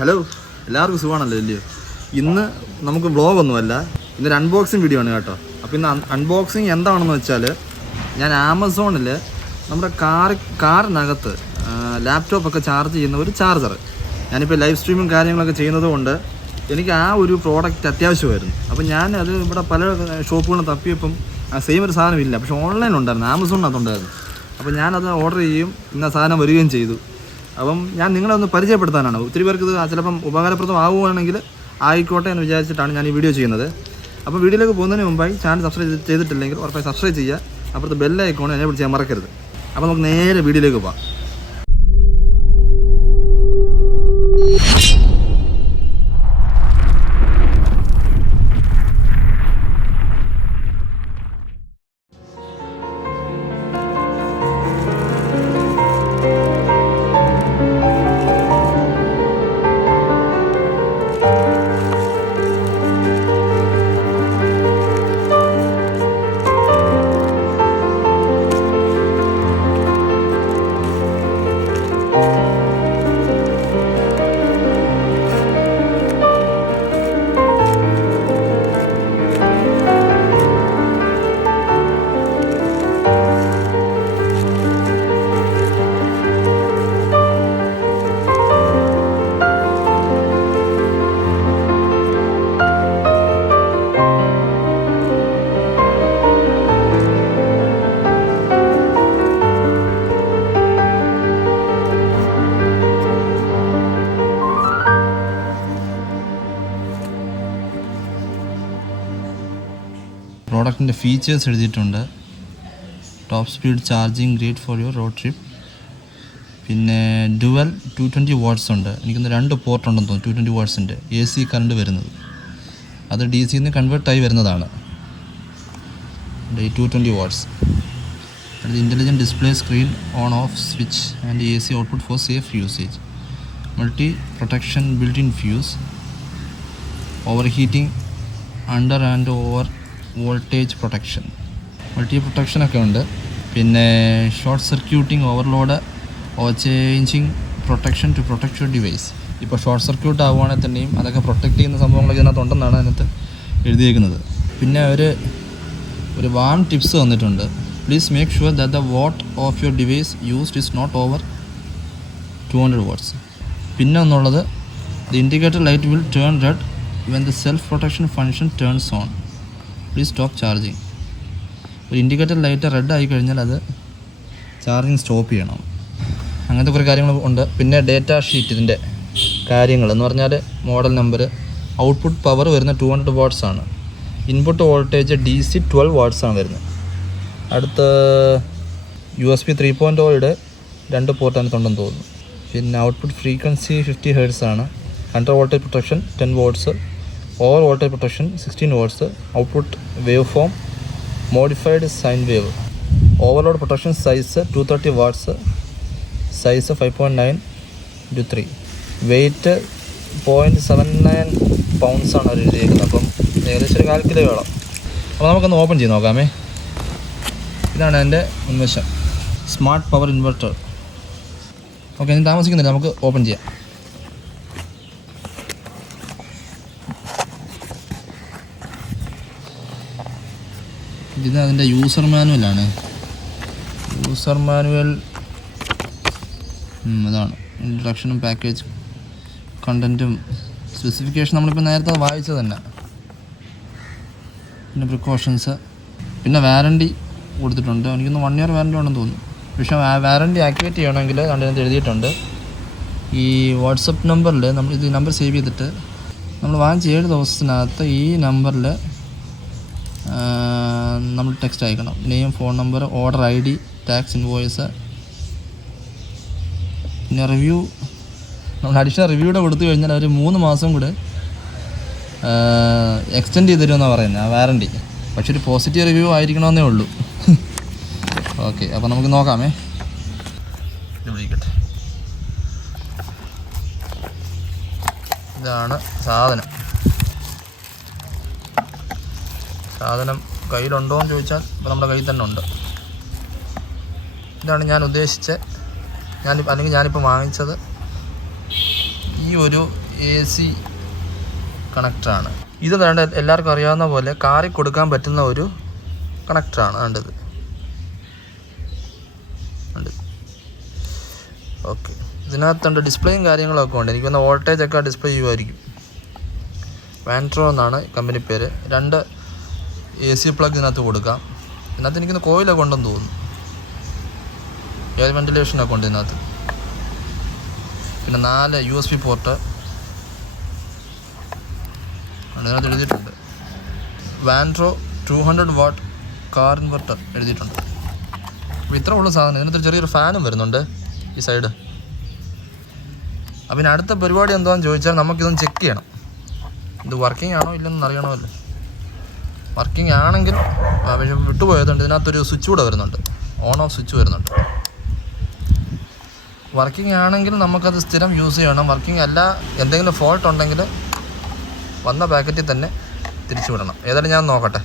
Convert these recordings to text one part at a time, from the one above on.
Hello, എല്ലാവർക്കും സുഖമാണല്ലോ അല്ലയോ? ഇന്ന് നമുക്ക് വ്ളോഗൊന്നുമല്ല, ഇന്നൊരു അൺബോക്സിങ് വീഡിയോ ആണ് കേട്ടോ. അപ്പോൾ ഇന്ന് അൺബോക്സിങ് എന്താണെന്ന് വെച്ചാൽ, ഞാൻ ആമസോണിൽ നമ്മുടെ കാറിനകത്ത് ലാപ്ടോപ്പൊക്കെ ചാർജ് ചെയ്യുന്ന ഒരു ചാർജർ, ഞാനിപ്പോൾ ലൈവ് സ്ട്രീമും കാര്യങ്ങളൊക്കെ ചെയ്യുന്നത് കൊണ്ട് എനിക്ക് ആ ഒരു പ്രോഡക്റ്റ് അത്യാവശ്യമായിരുന്നു. അപ്പോൾ ഞാൻ അത് ഇവിടെ പല ഷോപ്പുകളും തപ്പിയപ്പം സെയിം ഒരു സാധനം ഇല്ല, പക്ഷേ ഓൺലൈൻ ഉണ്ടായിരുന്നു, ആമസോണിനകത്തുണ്ടായിരുന്നു. അപ്പോൾ ഞാനത് ഓർഡർ ചെയ്യുകയും ഇന്ന സാധനം വരികയും ചെയ്തു. അപ്പം ഞാൻ നിങ്ങളെ ഒന്ന് പരിചയപ്പെടുത്താനാണ്. ഒത്തിരി പേർക്ക് ഇത് ചിലപ്പം ഉപകാരപ്രദമാവുകയാണെങ്കിൽ ആയിക്കോട്ടെ എന്ന് വിചാരിച്ചിട്ടാണ് ഞാൻ ഈ വീഡിയോ ചെയ്യുന്നത്. അപ്പോൾ വീഡിയോയിലേക്ക് പോകുന്നതിന് മുമ്പായി ചാനൽ സബ്സ്ക്രൈബ് ചെയ്തിട്ടില്ലെങ്കിൽ ഉറപ്പായി സബ്സ്ക്രൈബ് ചെയ്യുക. അപ്പുറത്ത് ബെല്ലൈക്കോൺ എന്നെ വിളിച്ച് മറക്കരുത്. അപ്പോൾ നമുക്ക് നേരെ വീഡിയോയിലേക്ക് പോകാം. പ്രോഡക്റ്റിൻ്റെ ഫീച്ചേഴ്സ് എഴുതിയിട്ടുണ്ട്. Top speed charging, great for your road trip. പിന്നെ ഡുവൽ 220 വാട്ട്സ് ഉണ്ട്. എനിക്കൊന്ന് 2 പോർട്ട് ഉണ്ടെന്ന് തോന്നുന്നു. 220 വാട്ട്സിൻ്റെ AC കറണ്ട് വരുന്നത്, അത് DC നിന്ന് കൺവേർട്ടായി വരുന്നതാണ്. 220 വാട്ട്സ്. അത് intelligent display screen on off switch and AC output for safe usage. Multi protection built in fuse, over heating, under and over voltage protection, multi പ്രൊട്ടക്ഷനൊക്കെ ഉണ്ട്. പിന്നെ short circuiting, overload or changing protection to protect your device. ഇപ്പോൾ short circuit ആവുകയാണെങ്കിൽ തന്നെയും അതൊക്കെ protect ചെയ്യുന്ന സംഭവങ്ങളൊക്കെ ഇതിനകത്തുണ്ടെന്നാണ് അതിനകത്ത് എഴുതിയിരിക്കുന്നത്. പിന്നെ ഒരു വാം ടിപ്സ് തന്നിട്ടുണ്ട്. Please make sure that the watt of your device used is not over 200 watts. പിന്നെ ഒന്നുള്ളത്, the indicator light will turn red when the self protection function turns on. Please stop charging. ഒരു indicator light red ആയി കഴിഞ്ഞാൽ അത് charging stop ചെയ്യണം. അങ്ങനത്തെ കുറേ കാര്യങ്ങൾ ഉണ്ട്. പിന്നെ ഡേറ്റ ഷീറ്റ്, ഇതിൻ്റെ കാര്യങ്ങൾ എന്ന് പറഞ്ഞാൽ മോഡൽ നമ്പർ, ഔട്ട്പുട്ട് പവർ വരുന്ന 200 വാട്ട്സ് ആണ്. ഇൻപുട്ട് വോൾട്ടേജ് DC 12 വാട്ട്സ് ആണ് വരുന്നത്. അടുത്ത USB 3.0യുടെ 2 പോർട്ട് അതിനകത്തുണ്ടെന്ന് തോന്നുന്നു. പിന്നെ ഔട്ട്പുട്ട് ഫ്രീക്വൻസി 50 ഹെർട്സ് ആണ്. Under voltage protection 10 watts, over voltage protection 16 watts. Output wave form modified sine wave. Overload protection size 230 watts, size 5.9x3. Weight 0.79 pounds ആണ് അവർ എഴുതിയിരിക്കുന്നത്. അപ്പം ഏകദേശം ഒരു 4 കിലോ വേണം. അപ്പോൾ നമുക്കൊന്ന് ഓപ്പൺ ചെയ്ത് നോക്കാമേ. ഇതാണ് എൻ്റെ മുൻവശം. Smart power inverter. ഓക്കെ, ഞാൻ താമസിക്കുന്നില്ല, നമുക്ക് ഓപ്പൺ ചെയ്യാം. ഇത് അതിൻ്റെ യൂസർ മാനുവലാണ്. യൂസർ മാനുവൽ അതാണ്. ഇൻട്രൊഡക്ഷനും പാക്കേജ് കണ്ടൻറ്റും സ്പെസിഫിക്കേഷൻ നമ്മളിപ്പോൾ നേരത്തെ വായിച്ചത് തന്നെ. പിന്നെ പ്രിക്കോഷൻസ്, പിന്നെ വാറണ്ടി കൊടുത്തിട്ടുണ്ട്. എനിക്കൊന്ന് 1 ഇയർ വാറണ്ടി ഉണ്ടെന്ന് തോന്നുന്നു. പക്ഷേ വാറണ്ടി ആക്ടിവേറ്റ് ചെയ്യണമെങ്കിൽ അതിനകത്ത് എഴുതിയിട്ടുണ്ട്. ഈ വാട്സപ്പ് നമ്പറിൽ നമ്മൾ ഇത് നമ്പർ സേവ് ചെയ്തിട്ട് നമ്മൾ വാങ്ങിച്ച 7 ദിവസത്തിനകത്ത് ഈ നമ്പറിൽ നമ്മൾ ടെക്സ്റ്റ് അയക്കണം. Name, phone number, order ID, tax invoice. പിന്നെ റിവ്യൂ, നമ്മൾ അഡീഷണൽ റിവ്യൂടെ കൊടുത്തു കഴിഞ്ഞാൽ അവർ 3 മാസം കൂടെ എക്സ്റ്റെൻഡ് ചെയ്ത് തരുമെന്നാണ് പറയുന്നത് ആ വാറണ്ടി. പക്ഷെ ഒരു പോസിറ്റീവ് റിവ്യൂ ആയിരിക്കണമെന്നേ ഉള്ളൂ. ഓക്കെ, അപ്പോൾ നമുക്ക് നോക്കാമേ. ഇതാണ് സാധനം. കയ്യിലുണ്ടോ എന്ന് ചോദിച്ചാൽ ഇപ്പോൾ നമ്മുടെ കയ്യിൽ തന്നെ ഉണ്ട്. ഇതാണ് ഞാൻ ഉദ്ദേശിച്ച ഞാനിപ്പോൾ വാങ്ങിച്ചത്. ഈ ഒരു AC കണക്ടറാണ്. ഇത് വേണ്ട എല്ലാവർക്കും അറിയാവുന്ന പോലെ കാറിൽ കൊടുക്കാൻ പറ്റുന്ന ഒരു കണക്ടറാണ് വേണ്ടത്. ഓക്കെ, ഇതിനകത്തുണ്ട് ഡിസ്പ്ലേയും കാര്യങ്ങളൊക്കെ ഉണ്ട്. എനിക്ക് വന്ന വോൾട്ടേജ് ഒക്കെ ഡിസ്പ്ലേ ചെയ്യുമായിരിക്കും. വാൻട്രോ എന്നാണ് കമ്പനി പേര്. 2 AC പ്ലഗ് ഇതിനകത്ത് കൊടുക്കാം. ഇതിനകത്ത് എനിക്കൊന്ന് കോയിലൊക്കെ ഉണ്ടെന്ന് തോന്നുന്നു. എയർ വെന്റിലേഷനൊക്കെ ഉണ്ട് ഇതിനകത്ത്. പിന്നെ 4 USB പോർട്ട് അതിനകത്ത് എഴുതിയിട്ടുണ്ട്. വാൻട്രോ 200 വാട്ട് കാർ ഇൻവെർട്ടർ എഴുതിയിട്ടുണ്ട്. അപ്പോൾ ഇത്ര ഉള്ള സാധനം. ഇതിനകത്ത് ചെറിയൊരു ഫാനും വരുന്നുണ്ട് ഈ സൈഡ്. അപ്പം പിന്നെ അടുത്ത പരിപാടി എന്താണെന്ന് ചോദിച്ചാൽ നമുക്കിതൊന്ന് ചെക്ക് ചെയ്യണം. ഇത് വർക്കിംഗ് ആണോ ഇല്ലെന്ന് അറിയണമല്ലോ. വർക്കിംഗ് ആണെങ്കിൽ പക്ഷേ വിട്ടുപോയതുകൊണ്ട് ഇതിനകത്തൊരു സ്വിച്ച് കൂടെ വരുന്നുണ്ട്. ഓൺ ഓഫ് സ്വിച്ച് വരുന്നുണ്ട്. വർക്കിംഗ് ആണെങ്കിൽ നമുക്കത് സ്ഥിരം യൂസ് ചെയ്യണം. വർക്കിംഗ് അല്ല, എന്തെങ്കിലും ഫോൾട്ട് ഉണ്ടെങ്കിൽ വന്ന പാക്കറ്റിൽ തന്നെ തിരിച്ചു വിടണം. ഏതായാലും ഞാൻ നോക്കട്ടെ.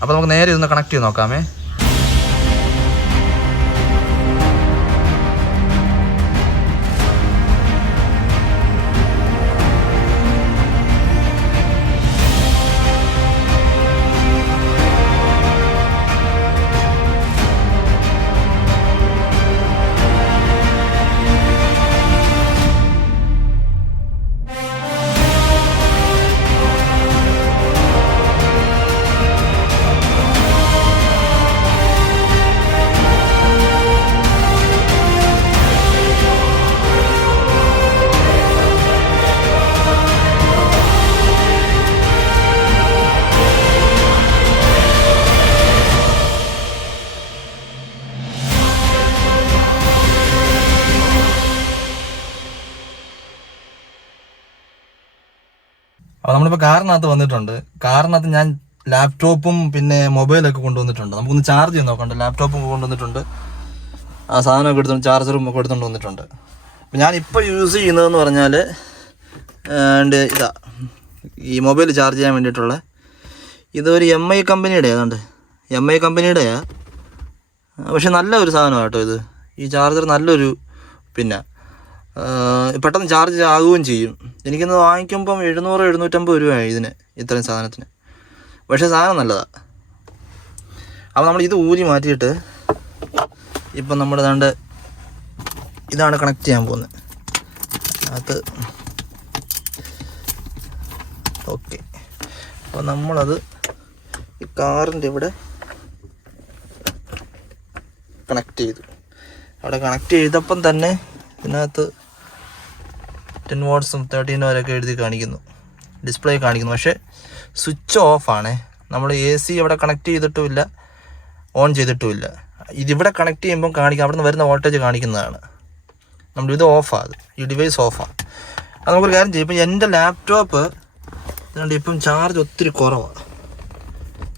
അപ്പോൾ നമുക്ക് നേരെ ഇതൊന്ന് കണക്ട് ചെയ്ത് നോക്കാമേ. അപ്പോൾ നമ്മളിപ്പോൾ കാറിനകത്ത് വന്നിട്ടുണ്ട്. കാറിനകത്ത് ഞാൻ ലാപ്ടോപ്പും പിന്നെ മൊബൈലൊക്കെ കൊണ്ടുവന്നിട്ടുണ്ട്. നമുക്കൊന്ന് ചാർജ് ചെയ്ത് നോക്കണ്ട. ലാപ്ടോപ്പും കൊണ്ടുവന്നിട്ടുണ്ട്, ആ സാധനമൊക്കെ എടുത്തുകൊണ്ട് ചാർജറും ഒക്കെ എടുത്തുകൊണ്ട് വന്നിട്ടുണ്ട്. അപ്പോൾ ഞാനിപ്പോൾ യൂസ് ചെയ്യുന്നതെന്ന് പറഞ്ഞാൽ ഇതാ ഈ മൊബൈൽ ചാർജ് ചെയ്യാൻ വേണ്ടിയിട്ടുള്ള ഇതൊരു MI കമ്പനിയുടെ ഏതാണ്ട് MI കമ്പനിയുടെയാണ്. പക്ഷെ നല്ല ഒരു സാധനമാണ് കേട്ടോ ഇത്. ഈ ചാർജർ നല്ലൊരു പിന്നെ പെട്ടെന്ന് ചാർജ് ആകുകയും ചെയ്യും. എനിക്കിന്ന് വാങ്ങിക്കുമ്പം 700-750 രൂപയായി ഇതിന്, ഇത്രയും സാധനത്തിന്. പക്ഷേ സാധനം നല്ലതാണ്. അപ്പോൾ നമ്മൾ ഇത് ഊരി മാറ്റിയിട്ട് ഇപ്പം നമ്മുടെ ദാണ്ട് ഇതാണ് കണക്ട് ചെയ്യാൻ പോകുന്നത്. അത് ഓക്കെ. അപ്പോൾ നമ്മളത് ഈ കാറിൻ്റെ ഇവിടെ കണക്ട് ചെയ്തു. അവിടെ കണക്ട് ചെയ്തപ്പം തന്നെ ഇതിനകത്ത് 10 വാട്ട്സും 13 വരെയൊക്കെ എഴുതി കാണിക്കുന്നു, ഡിസ്പ്ലേ കാണിക്കുന്നു. പക്ഷേ സ്വിച്ച് ഓഫാണേ. നമ്മൾ AC അവിടെ കണക്ട് ചെയ്തിട്ടുമില്ല, ഓൺ ചെയ്തിട്ടുമില്ല. ഇതിവിടെ കണക്ട് ചെയ്യുമ്പം കാണിക്കും, അവിടെ നിന്ന് വരുന്ന വോൾട്ടേജ് കാണിക്കുന്നതാണ്. നമ്മളിത് ഓഫാണ്, ഈ ഡിവൈസ് ഓഫാണ്. അത് നമുക്കൊരു കാര്യം ചെയ്യും. ഇപ്പം എൻ്റെ ലാപ്ടോപ്പ് അതുകൊണ്ട് ഇപ്പം ചാർജ് ഒത്തിരി കുറവാണ്.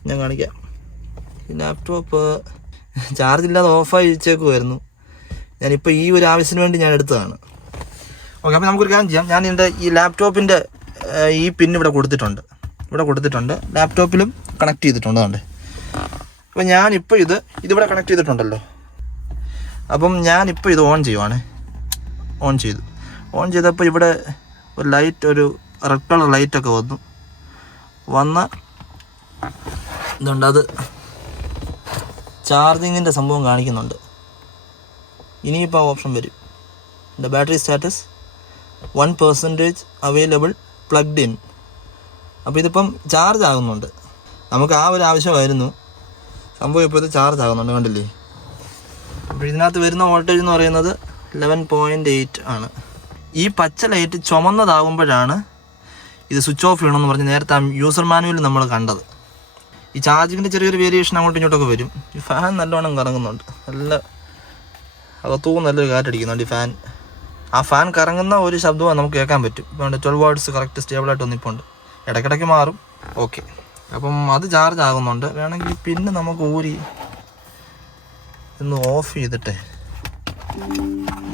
ഞാൻ കാണിക്കാം. ഈ ലാപ്ടോപ്പ് ചാർജില്ലാതെ ഓഫായി വെച്ചേക്കുമായിരുന്നു. ഞാനിപ്പോൾ ഈ ഒരു ആവശ്യത്തിന് വേണ്ടി ഞാൻ എടുത്തതാണ്. ഓക്കെ, അപ്പോൾ നമുക്കൊരു കാര്യം ചെയ്യാം. ഞാൻ എൻ്റെ ഈ ലാപ്ടോപ്പിൻ്റെ ഈ പിൻ ഇവിടെ കൊടുത്തിട്ടുണ്ട്. ലാപ്ടോപ്പിലും കണക്ട് ചെയ്തിട്ടുണ്ട്. അതുകൊണ്ട് അപ്പോൾ ഞാനിപ്പോൾ ഇതിവിടെ കണക്ട് ചെയ്തിട്ടുണ്ടല്ലോ. അപ്പം ഞാനിപ്പോൾ ഇത് ഓൺ ചെയ്യുവാണ്. ഓൺ ചെയ്തപ്പോൾ ഇവിടെ ഒരു ലൈറ്റ്, ഒരു റെഡ് കളർ ലൈറ്റൊക്കെ വന്ന ഇതുണ്ട്. അത് ചാർജിങ്ങിൻ്റെ സംഭവം കാണിക്കുന്നുണ്ട്. ഇനിയിപ്പോൾ ഓപ്ഷൻ വരും. The battery status 1% available plugged in. അപ്പോൾ ഇതിപ്പം ചാർജ് ആകുന്നുണ്ട്. നമുക്ക് ആ ഒരു ആവശ്യമായിരുന്നു. സംഭവം ഇപ്പോൾ ഇത് ചാർജ് ആകുന്നുണ്ട്, കണ്ടില്ലേ? അപ്പോൾ ഇതിനകത്ത് വരുന്ന വോൾട്ടേജ് എന്ന് പറയുന്നത് 11.8 ആണ്. ഈ പച്ച ലൈറ്റ് ചുമന്നതാകുമ്പോഴാണ് ഇത് സ്വിച്ച് ഓഫ് ചെയ്യണമെന്ന് പറഞ്ഞ് നേരത്തെ യൂസർ മാനുവലിൽ നമ്മൾ കണ്ടത്. ഈ ചാർജിങ്ങിൻ്റെ ചെറിയൊരു വേരിയേഷൻ അങ്ങോട്ടും ഇങ്ങോട്ടൊക്കെ വരും. ഈ ഫാൻ നല്ലോണം കറങ്ങുന്നുണ്ട്, നല്ല അകത്തൂന്ന് നല്ലൊരു കാറ്റടിക്കുന്നുണ്ട് ഈ ഫാൻ. ആ ഫാൻ കറങ്ങുന്ന ഒരു ശബ്ദമാണ് നമുക്ക് കേൾക്കാൻ പറ്റും. ഇപ്പോൾ 12 വാട്ട്സ് കറക്റ്റ് സ്റ്റേബിളായിട്ട് ഒന്നിപ്പുണ്ട്. ഇടയ്ക്കിടയ്ക്ക് മാറും. ഓക്കെ, അപ്പം അത് ചാർജ് ആകുന്നുണ്ട്. വേണമെങ്കിൽ പിന്നെ നമുക്ക് ഊരി ഒന്ന് ഓഫ് ചെയ്തിട്ട്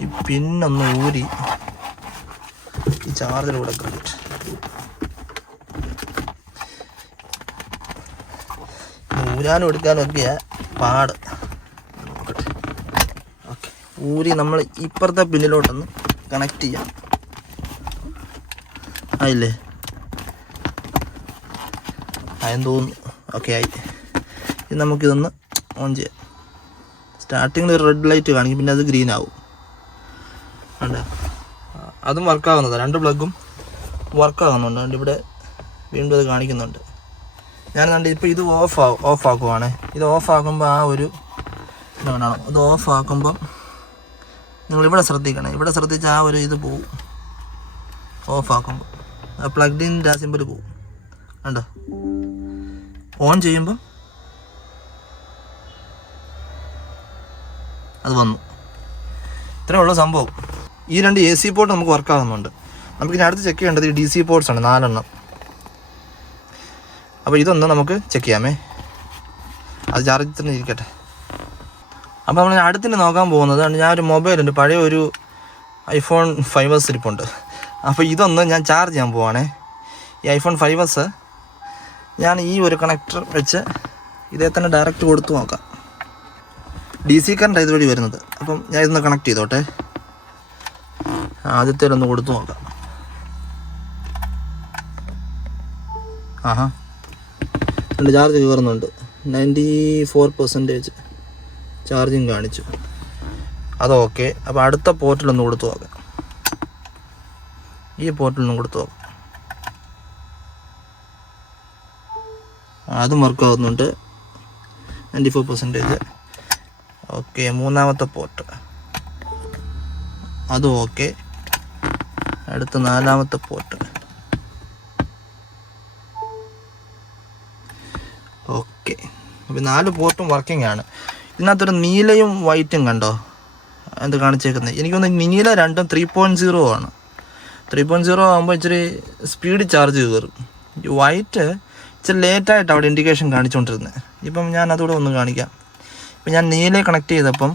ഈ പിന്നൊന്ന് ഊരി ഈ ചാർജറിലൂടെ കണ്ടിട്ട് ഊരാനും എടുക്കാനും ഒക്കെയാണ് പാട്. ഓക്കെ, ഊരി നമ്മൾ ഇപ്പുറത്തെ പിന്നിലോട്ടൊന്ന് കണക്ട് ചെയ്യാം. ആയില്ലേ? ആയെന്ന് തോന്നുന്നു. ഓക്കെ ആയി. ഇത് നമുക്കിതൊന്ന് ഓൺ ചെയ്യാം. സ്റ്റാർട്ടിങ്ങിൽ ഒരു റെഡ് ലൈറ്റ് കാണിക്കും, പിന്നെ അത് ഗ്രീൻ ആവും. ഉണ്ട്, അതും വർക്കാകുന്നതാണ്. 2 പ്ലഗും വർക്കാകുന്നുണ്ട്. അതുകൊണ്ട് ഇവിടെ വീണ്ടും അത് കാണിക്കുന്നുണ്ട്. ഞാൻ കണ്ട് ഇപ്പോൾ ഇത് ഓഫാക്കുവാണ്. ഇത് ഓഫാക്കുമ്പോൾ ആ ഒരു ഇതാണ്. ഇത് ഓഫാക്കുമ്പം നിങ്ങളിവിടെ ശ്രദ്ധിക്കണം. ഇവിടെ ശ്രദ്ധിച്ച് ആ ഒരു ഇത് പോവും. ഓഫാക്കുമ്പോൾ ആ പ്ലഗ്ഡ് ഇൻ ആ സിമ്പിൾ പോവും. കണ്ടോ? ഓൺ ചെയ്യുമ്പോൾ അത് വന്നു. ഇത്രയേ ഉള്ളൂ സംഭവം. ഈ 2 AC പോർട്ട് നമുക്ക് വർക്കാകുന്നുണ്ട്. നമുക്കിനി അടുത്ത് ചെക്ക് ചെയ്യേണ്ടത് ഈ DC പോർട്ട്സ് ആണ്, 4 എണ്ണം. അപ്പോൾ ഇതൊന്ന് നമുക്ക് ചെക്ക് ചെയ്യാമേ. അത് ചാർജ് തന്നെ ഇരിക്കട്ടെ. അപ്പോൾ നമ്മൾ അടുത്തിന് നോക്കാൻ പോകുന്നത്, ഞാൻ ഒരു മൊബൈലുണ്ട്, പഴയ ഒരു iPhone 5s ഇരിപ്പുണ്ട്. അപ്പോൾ ഇതൊന്ന് ഞാൻ ചാർജ് ചെയ്യാൻ പോവാണേ. ഈ iPhone 5s ഞാൻ ഈ ഒരു കണക്ടർ വെച്ച് ഇതേ തന്നെ ഡയറക്റ്റ് കൊടുത്തു നോക്കാം. DC കറണ്ട് ഇതുവഴി വരുന്നത്. അപ്പം ഞാൻ ഇതൊന്ന് കണക്ട് ചെയ്തോട്ടെ. ആദ്യത്തേലൊന്ന് കൊടുത്തു നോക്കാം. ആഹാ, രണ്ട് ചാർജ് കയറുന്നുണ്ട്. 94% ചാർജിങ് കാണിച്ചു. അത് ഓക്കെ. അപ്പോൾ അടുത്ത പോർട്ടിലൊന്ന് കൊടുത്തു നോക്കാം. ഈ പോർട്ടിലൊന്നും കൊടുത്തു നോക്കാം. അതും വർക്കാകുന്നുണ്ട്, 94%. ഓക്കെ. 3ാമത്തെ പോർട്ട് അതും ഓക്കെ. അടുത്ത 4ാമത്തെ പോർട്ട് ഓക്കെ. അപ്പോൾ 4 പോർട്ടും വർക്കിംഗ് ആണ്. ഇതിനകത്തൊരു നീലയും വൈറ്റും കണ്ടോ എന്ത് കാണിച്ചേക്കുന്നത്? എനിക്കൊന്ന് നീല 2 3.0 ആണ്. 3.0 ആകുമ്പോൾ ഇച്ചിരി സ്പീഡ് ചാർജ് കയറും. ഈ വൈറ്റ് ഇച്ചിരി ലേറ്റായിട്ട് അവിടെ ഇൻഡിക്കേഷൻ കാണിച്ചുകൊണ്ടിരുന്നത്. ഇപ്പം ഞാൻ അതുകൂടെ ഒന്ന് കാണിക്കാം. ഇപ്പം ഞാൻ നീല കണക്ട് ചെയ്തപ്പം,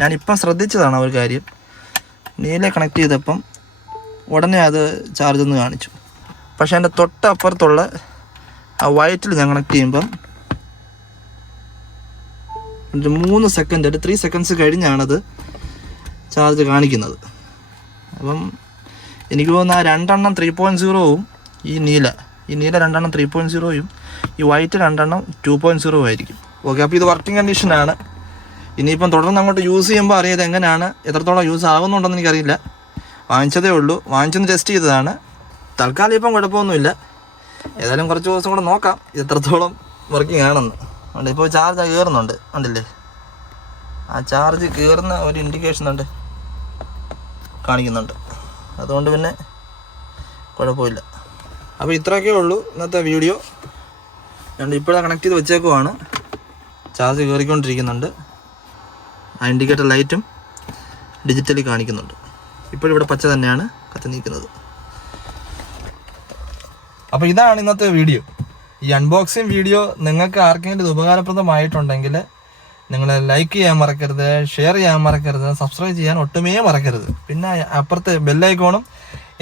ഞാനിപ്പം ശ്രദ്ധിച്ചതാണ് ഒരു കാര്യം. നീല കണക്ട് ചെയ്തപ്പം ഉടനെ അത് ചാർജ് ഒന്ന് കാണിച്ചു. പക്ഷേ എൻ്റെ തൊട്ടപ്പുറത്തുള്ള ആ വൈറ്റിൽ ഞാൻ കണക്ട് ചെയ്യുമ്പം 3 സെക്കൻഡ് 3 സെക്കൻഡ്സ് കഴിഞ്ഞാണത് ചാർജ് കാണിക്കുന്നത്. അപ്പം എനിക്ക് തോന്നുന്നു ആ 2 എണ്ണം 3.0ഉം ഈ നീല 2 എണ്ണം 3.0ഉം ഈ വൈറ്റ് 2 എണ്ണം 2.0 ആയിരിക്കും. ഓക്കെ. അപ്പോൾ ഇത് വർക്കിംഗ് കണ്ടീഷനാണ്. ഇനിയിപ്പം തുടർന്ന് അങ്ങോട്ട് യൂസ് ചെയ്യുമ്പോൾ അറിയാതെ എങ്ങനെയാണ്, എത്രത്തോളം യൂസ് ആകുന്നുണ്ടെന്ന് എനിക്കറിയില്ല. വാങ്ങിച്ചതേ ഉള്ളൂ, വാങ്ങിച്ചൊന്ന് ടെസ്റ്റ് ചെയ്തതാണ്. തൽക്കാലം ഇപ്പം കുഴപ്പമൊന്നുമില്ല. ഏതായാലും കുറച്ച് ദിവസം കൂടെ നോക്കാം ഇത് എത്രത്തോളം വർക്കിംഗ് ആണെന്ന്. ഉണ്ട്, ഇപ്പോൾ ചാർജ് കയറുന്നുണ്ട്, ഉണ്ടല്ലേ? ആ ചാർജ് കയറുന്ന ഒരു ഇൻഡിക്കേഷൻ ഉണ്ട്, കാണിക്കുന്നുണ്ട്. അതുകൊണ്ട് പിന്നെ കുഴപ്പമില്ല. അപ്പോൾ ഇത്രയൊക്കെ ഉള്ളൂ ഇന്നത്തെ വീഡിയോ. ഇപ്പോഴാണ് കണക്ട് ചെയ്ത് വെച്ചേക്കുവാണ്. ചാർജ് കയറിക്കൊണ്ടിരിക്കുന്നുണ്ട്. ആ ഇൻഡിക്കേറ്റർ ലൈറ്റും ഡിജിറ്റലി കാണിക്കുന്നുണ്ട്. ഇപ്പോഴിവിടെ പച്ച തന്നെയാണ് കത്തി നിൽക്കുന്നത്. അപ്പോൾ ഇതാണ് ഇന്നത്തെ വീഡിയോ. ഈ അൺബോക്സിങ് വീഡിയോ നിങ്ങൾക്ക് ആർക്കെങ്കിലും ഇത് ഉപകാരപ്രദമായിട്ടുണ്ടെങ്കിൽ നിങ്ങൾ ലൈക്ക് ചെയ്യാൻ മറക്കരുത്, ഷെയർ ചെയ്യാൻ മറക്കരുത്, സബ്സ്ക്രൈബ് ചെയ്യാൻ ഒട്ടുമേ മറക്കരുത്. പിന്നെ അപ്പുറത്ത് ബെല്ലൈക്കോണും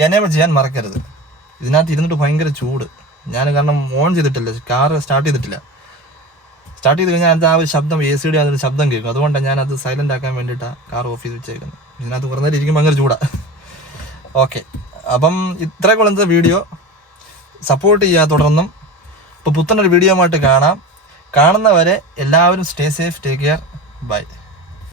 എനേബിൾ ചെയ്യാൻ മറക്കരുത്. ഇതിനകത്ത് ഇരുന്നിട്ട് ഭയങ്കര ചൂട്. ഞാൻ കാരണം ഓൺ ചെയ്തിട്ടില്ല, കാറ് സ്റ്റാർട്ട് ചെയ്തിട്ടില്ല. സ്റ്റാർട്ട് ചെയ്ത് കഴിഞ്ഞാൽ അത് ആ ഒരു ശബ്ദം, AC-യുടെ അതൊരു ശബ്ദം കേൾക്കും. അതുകൊണ്ടാണ് ഞാനത് സൈലൻ്റ് ആക്കാൻ വേണ്ടിയിട്ടാണ് കാർ ഓഫ് ചെയ്ത് വെച്ചേക്കുന്നത്. ഇതിനകത്ത് കുറേ നേരം ഇരിക്കുമ്പോൾ ഭയങ്കര ചൂടാണ്. ഓക്കെ. അപ്പം ഇത്രയൊക്കെ ഉള്ള വീഡിയോ സപ്പോർട്ട് ചെയ്യുക തുടർന്നും. ഇപ്പോൾ പുത്തനൊരു വീഡിയോ ആയിട്ട് കാണാം. കാണുന്നവരെ എല്ലാവരും stay safe, take care, by.